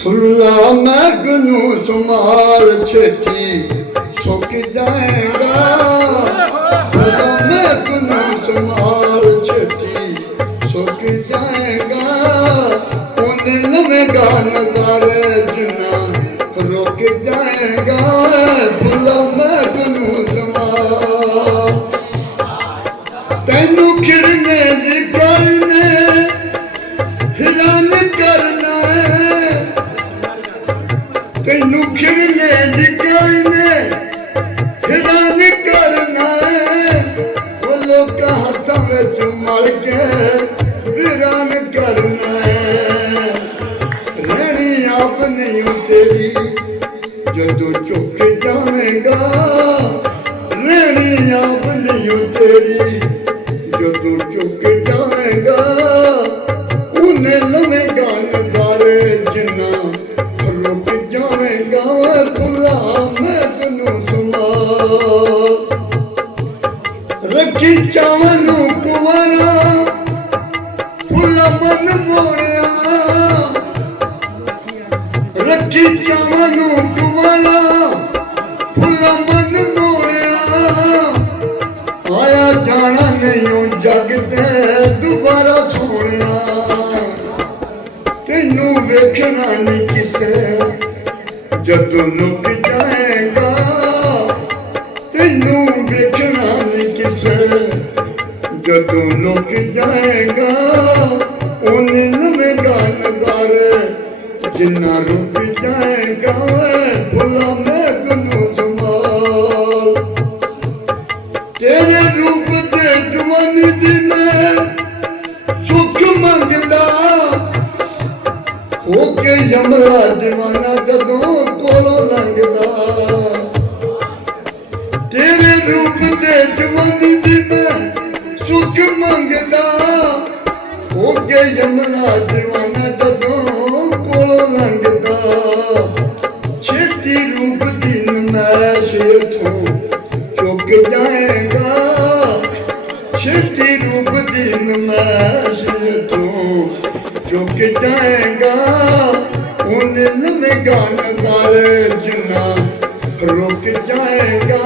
फुल्ला मैगनू संभाल छेती सुक जाएगा। फुल्ला मैगनू संभाल छेती सुक जाएगा। उन्हें लवेगा नजारे जिना रुक जाएगा। फुल्ला मैगनू संभाल तेनू खिड़ने दी करने हिरान करना है। तेनू खिड़ने दी करने हिरान करना है। वो लोग हाथों में मल के वीरान करना है। रहनी आप नहीं तेरी जदों चुक जाएगा। रहनी आप नहीं तेरी जदों चुक जाएगा। उन्हें लवेगा नजारे जिन्ना रुक जाएगा। फुल्ला मैगनू संभाल रखी चावनू कुंवारा फुल्ला मन मोड़िया। रखी चावनू कुंवारा फुल्ला मन मोड़िया। आया जाना नहीं जग ते दुबारा सोनिया। तेनू वेखना नहीं किसे जदों नुक जाएगा। तेनू वेखना नहीं किसे जदों नुक जाएगा। उन्हें लवेगा नजारे जिन्ना रुक जाएगा। फुल्ला मैगनू संभाल तेरे रूप दे जवानी दी मैं सुख मंगदा। ओके यमला दीवाना जदों कोलों लंघदा। तेरे रूप दे जवानी दी मैं सुख मंगदा। ओके यमला दीवाना जदों कोलों लंघदा। छेती रूप दी नमैश इथों चुक जाएगा। छेती रूप दी नमैश इथों चुक जाएगा। उन्हें लवेगा नजारे जिन्ना रुक जाएगा।